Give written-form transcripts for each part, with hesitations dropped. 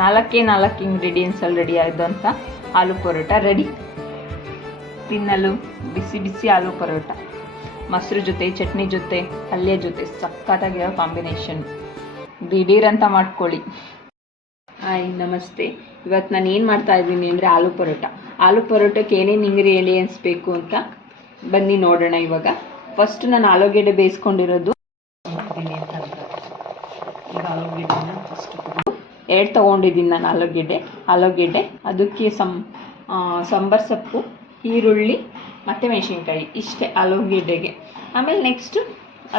4 ಇಂಗ್ರೀಡಿಯೆಂಟ್ಸಲ್ಲಿ ready ಆದಂಥ ಆಲೂ paratha ready. ತಿನ್ನಲು ಬಿಸಿ ಬಿಸಿ ಆಲೂ ಪರೋಟ ಮೊಸರು ಜೊತೆ, ಚಟ್ನಿ ಜೊತೆ, ಪಲ್ಯ ಜೊತೆ ಸಖತ್ತಾಗಿರೋ ಕಾಂಬಿನೇಷನ್. ದಿಢೀರಂತ ಮಾಡ್ಕೊಳ್ಳಿ. ಹಾಯ್, ನಮಸ್ತೆ. ಇವತ್ತು ನಾನು ಏನು ಮಾಡ್ತಾ ಇದ್ದೀನಿ ಅಂದರೆ ಆಲೂ ಪರೋಟಕ್ಕೆ ಏನೇನು ಇಂಗ್ರೀಡಿಯೆಂಟ್ಸ್ ಬೇಕು ಅಂತ ಬನ್ನಿ ನೋಡೋಣ. ಇವಾಗ ಫಸ್ಟ್ ನಾನು ಆಲೂಗೆಡ್ಡೆ ಬೇಯಿಸ್ಕೊಂಡಿರೋದು ಎರಡು ತೊಗೊಂಡಿದ್ದೀನಿ ನಾನು. ಆಲೂಗೆಡ್ಡೆ ಅದಕ್ಕೆ ಸಾಂಬಾರ್ ಸೊಪ್ಪು, ಈರುಳ್ಳಿ ಮತ್ತು ಮೆಣಸಿನ್ಕಾಯಿ, ಇಷ್ಟೇ ಆಲೂಗೆಡ್ಡೆಗೆ. ಆಮೇಲೆ ನೆಕ್ಸ್ಟು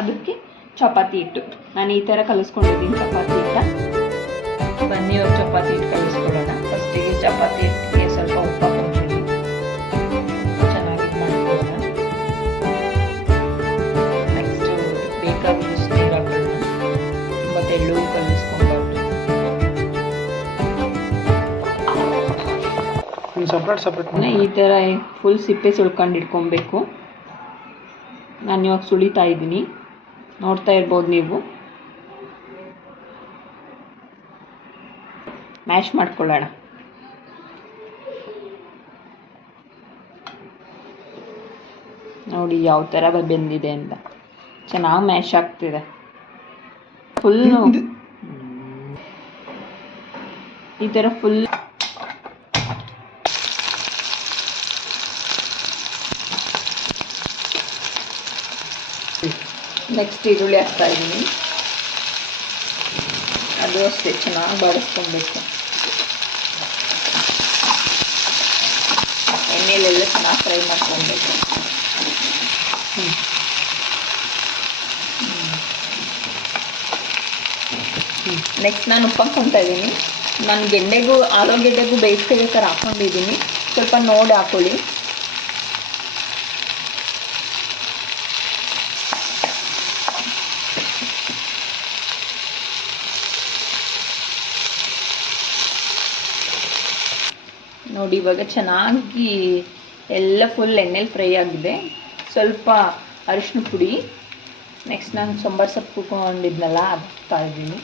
ಅದಕ್ಕೆ ಚಪಾತಿ ಹಿಟ್ಟು. ನಾನು ಈ ಥರ ಕಲಿಸ್ಕೊಂಡಿದ್ದೀನಿ ಚಪಾತಿ ಹಿಟ್ಟ. ಬನ್ನಿ ಇವಾಗ ಚಪಾತಿ ಹಿಟ್ಟು ಕಲಿಸ್ಕೊಳ್ಳೋಣ. ಫಸ್ಟಿಗೆ ಚಪಾತಿ ಹಿಟ್ಟಿಗೆ ಸ್ವಲ್ಪ ಉಪ್ಪು ಹಾಕ್ಕೊಂಡು ಚೆನ್ನಾಗಿ ಮಾಡ್ಕೊಳ್ಳೋಣ. ನೆಕ್ಸ್ಟು ಬೇಕಾದಷ್ಟು ನೀರು ಹಾಕೊಳ್ಳೋಣ. ತುಂಬ ತೆಳ್ಳಗೆ ಕಲಿಸ್ಕೊಂಡ್ಬಾರ್ದು. ಸಪ್ರೇಟ್ ಈ ಥರ ಫುಲ್ ಸಿಪ್ಪೆ ಸುಳ್ಕೊಂಡು ಇಟ್ಕೊಬೇಕು. ನಾನು ಇವಾಗ ಸುಳಿತಾ ಇದ್ದೀನಿ, ನೋಡ್ತಾ ಇರ್ಬೋದು ನೀವು. ಮ್ಯಾಶ್ ಮಾಡ್ಕೊಳ್ಳೋಣ. ನೋಡಿ ಯಾವ ಥರ ಬೆಂದಿದೆ ಅಂತ, ಚೆನ್ನಾಗಿ ಮ್ಯಾಶ್ ಆಗ್ತಿದೆ. ಫುಲ್ಲು ಈ ಥರ ಫುಲ್ ನೆಕ್ಸ್ಟ್ ಈರುಳ್ಳಿ ಹಾಕ್ತಾ ಇದ್ದೀನಿ. ಅದು ಅಷ್ಟೇ ಚೆನ್ನಾಗಿ ಬಾಡಿಸ್ಕೊಬೇಕು. ಎಣ್ಣೆಲೆಲ್ಲ ಚೆನ್ನಾಗಿ ಫ್ರೈ ಮಾಡ್ಕೊಬೇಕು. ನೆಕ್ಸ್ಟ್ ನಾನು ಉಪ್ಪು ಹಾಕ್ಕೊತಾ ಇದ್ದೀನಿ. ನಾನು ಆಲೂಗೆಡ್ಡೆಗೂ ಬೇಯಿಸ್ಕೋಬೇಕಾದ್ರೆ ಹಾಕ್ಕೊಂಡಿದ್ದೀನಿ. ಸ್ವಲ್ಪ ನೋಡಿ ಹಾಕ್ಕೊಳ್ಳಿ. ನೋಡಿ ಇವಾಗ ಚೆನ್ನಾಗಿ ಎಲ್ಲ ಫುಲ್ ಎಣ್ಣೆಲಿ ಫ್ರೈ ಆಗಿದೆ. ಸ್ವಲ್ಪ ಅರಿಶಿನ ಪುಡಿ, ನೆಕ್ಸ್ಟ್ ನಾನು ಸಾಂಬಾರ್ ಸೊಪ್ಪು ಕುತ್ಕೊಂಡಿದ್ನಲ್ಲ ಅದು ಹಾಕ್ತಾ ಇದ್ದೀನಿ.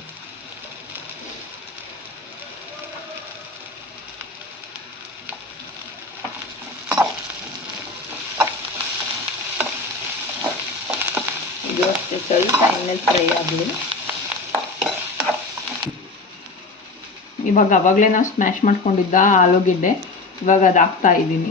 ಇದು ಅಷ್ಟೇ ಸ್ವಲ್ಪ ಎಣ್ಣೆಲಿ ಫ್ರೈ ಆಗಲಿ. ಇವಾಗ ಅವಾಗಲೇ ನಾವು ಸ್ಮ್ಯಾಶ್ ಮಾಡ್ಕೊಂಡಿದ್ದ ಆಲೂಗೆಡ್ಡೆ ಇವಾಗ ಅದು ಹಾಕ್ತಾ ಇದ್ದೀನಿ.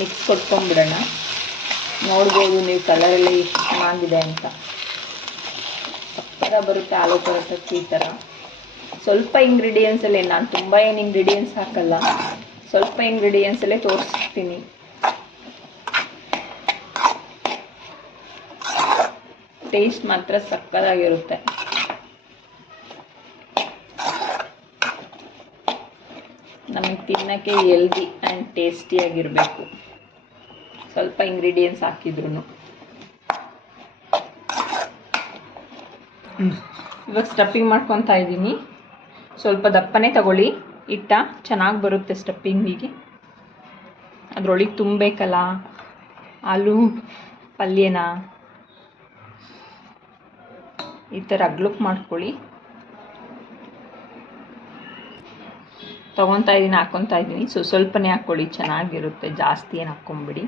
ಮಿಕ್ಸ್ ಕೊಟ್ಕೊಂಡ್ಬಿಡೋಣ. ನೋಡ್ಬೋದು ನೀವು ಕಲರೆಲ್ಲ ಎಷ್ಟು ಚೆನ್ನಾಗಿದೆ ಅಂತ. ಸಕ್ಕತ್ತಾಗಿ ಬರುತ್ತೆ ಆಲೂ ಪರೋಟಕ್ಕೆ ಈ ಥರ. ಸ್ವಲ್ಪ ಇಂಗ್ರೀಡಿಯೆಂಟ್ಸಲ್ಲೇ, ನಾನು ತುಂಬ ಏನು ಇಂಗ್ರೀಡಿಯೆಂಟ್ಸ್ ಹಾಕಲ್ಲ, ಸ್ವಲ್ಪ ಇಂಗ್ರೀಡಿಯೆಂಟ್ಸಲ್ಲೇ ತೋರಿಸ್ತೀನಿ. ಟೇಸ್ಟ್ ಮಾತ್ರ ಸಕ್ಕತ್ತಾಗಿರುತ್ತೆ. ನಮಗೆ ತಿನ್ನೋಕ್ಕೆ ಹೆಲ್ದಿ ಆ್ಯಂಡ್ ಟೇಸ್ಟಿಯಾಗಿರಬೇಕು, ಸ್ವಲ್ಪ ಇಂಗ್ರೀಡಿಯೆಂಟ್ಸ್ ಹಾಕಿದ್ರು. ಇವಾಗ ಸ್ಟಫಿಂಗ್ ಮಾಡ್ಕೊತಾ ಇದ್ದೀನಿ. ಸ್ವಲ್ಪ ದಪ್ಪನೇ ತಗೊಳ್ಳಿ, ಹಿಟ್ಟ ಚೆನ್ನಾಗಿ ಬರುತ್ತೆ ಸ್ಟಫಿಂಗಿಗೆ. ಅದರೊಳಗೆ ತುಂಬಬೇಕಲ್ಲ ಆಲೂ ಪಲ್ಯನ. ಈ ಥರ ಅಗ್ಲುಕ್ ಮಾಡ್ಕೊಳ್ಳಿ. ಹಾಕ್ಕೊತಾ ಇದ್ದೀನಿ. ಸ್ವಲ್ಪನೇ ಹಾಕ್ಕೊಳ್ಳಿ, ಚೆನ್ನಾಗಿರುತ್ತೆ. ಜಾಸ್ತಿ ಏನು ಹಾಕ್ಕೊಂಬಿಡಿ.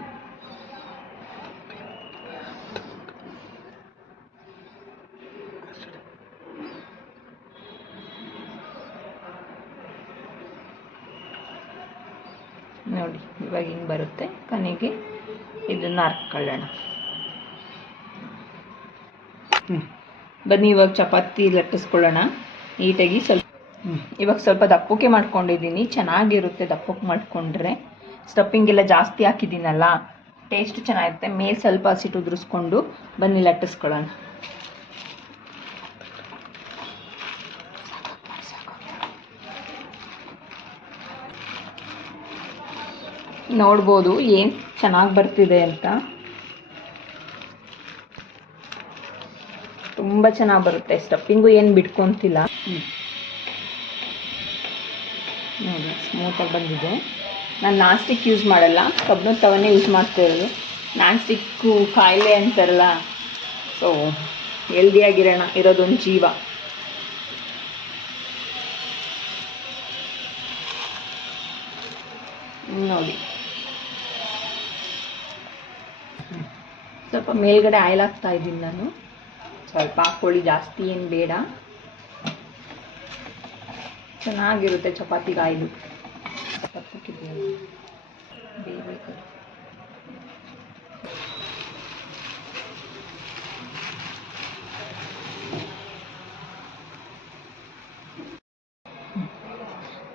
ನೋಡಿ ಇವಾಗ ಹಿಂಗೆ ಬರುತ್ತೆ. ಕೊನೆಗೆ ಇದನ್ನು ಹಾಕ್ಕೊಳ್ಳೋಣ. ಬನ್ನಿ ಇವಾಗ ಚಪಾತಿ ಲಟ್ಟಿಸ್ಕೊಳ್ಳೋಣ ನೀಟಾಗಿ. ಇವಾಗ ಸ್ವಲ್ಪ ದಪ್ಪಕ್ಕೆ ಮಾಡ್ಕೊಂಡಿದ್ದೀನಿ. ಚೆನ್ನಾಗಿರುತ್ತೆ ದಪ್ಪಕ್ಕೆ ಮಾಡಿಕೊಂಡ್ರೆ. ಸ್ಟಫಿಂಗ್ ಎಲ್ಲ ಜಾಸ್ತಿ ಹಾಕಿದ್ದೀನಲ್ಲ, ಟೇಸ್ಟ್ ಚೆನ್ನಾಗಿರುತ್ತೆ. ಮೇಲೆ ಸ್ವಲ್ಪ ಹಸಿಟ್ಟು ಉದುರಿಸ್ಕೊಂಡು ಬನ್ನಿ ಲಟ್ಟಿಸ್ಕೊಳ್ಳೋಣ. ನೋಡ್ಬೋದು ಏನು ಚೆನ್ನಾಗಿ ಬರ್ತಿದೆ ಅಂತ. ತುಂಬ ಚೆನ್ನಾಗಿ ಬರುತ್ತೆ. ಸ್ಟಫಿಂಗು ಏನು ಬಿಟ್ಕೊತಿಲ್ಲ. ನೋಡಿ ಸ್ಮೂತಾಗಿ ಬಂದಿದೆ. ನಾನು ನಾನ್ ಸ್ಟಿಕ್ ಯೂಸ್ ಮಾಡಲ್ಲ, ಕಬ್ಬಿಣದ ತವನೇ ಯೂಸ್ ಮಾಡ್ತಾ ಇರೋದು. ನಾನ್ ಸ್ಟಿಕ್ಕು ಕಾಯಿಲೆ ಅಂತಾರಲ್ಲ, ಸೊ ಹೆಲ್ದಿಯಾಗಿರೋಣ, ಇರೋದೊಂದು ಜೀವ. ನೋಡಿ ಸ್ವಲ್ಪ ಮೇಲ್ಗಡೆ ಆಯಿಲ್ ಹಾಕ್ತಾ ಇದ್ದೀನಿ ನಾನು. ಸ್ವಲ್ಪ ಹಾಕ್ಕೊಳ್ಳಿ, ಜಾಸ್ತಿ ಏನು ಬೇಡ. ಚೆನ್ನಾಗಿರುತ್ತೆ ಚಪಾತಿಗೆ ಆಯಿಲು. ಚಪಾತಿಗೆ ಬೇಯಬೇಕು.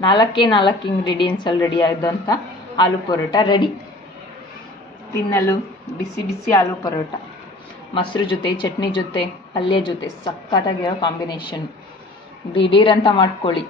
ನಾಲ್ಕು ಇಂಗ್ರೀಡಿಯೆಂಟ್ಸಲ್ಲಿ ರೆಡಿ ಆದಂಥ ಆಲೂ ಪರೋಟ ರೆಡಿ. ತಿನ್ನಲು ಬಿಸಿ ಬಿಸಿ ಆಲೂ ಪರೋಟ, ಮೊಸರು ಜೊತೆ, ಚಟ್ನಿ ಜೊತೆ, ಪಲ್ಯ ಜೊತೆ ಸಖತ್ತಾಗಿರೋ ಕಾಂಬಿನೇಷನ್. ದಿಢೀರಂತ ಮಾಡ್ಕೊಳ್ಳಿ.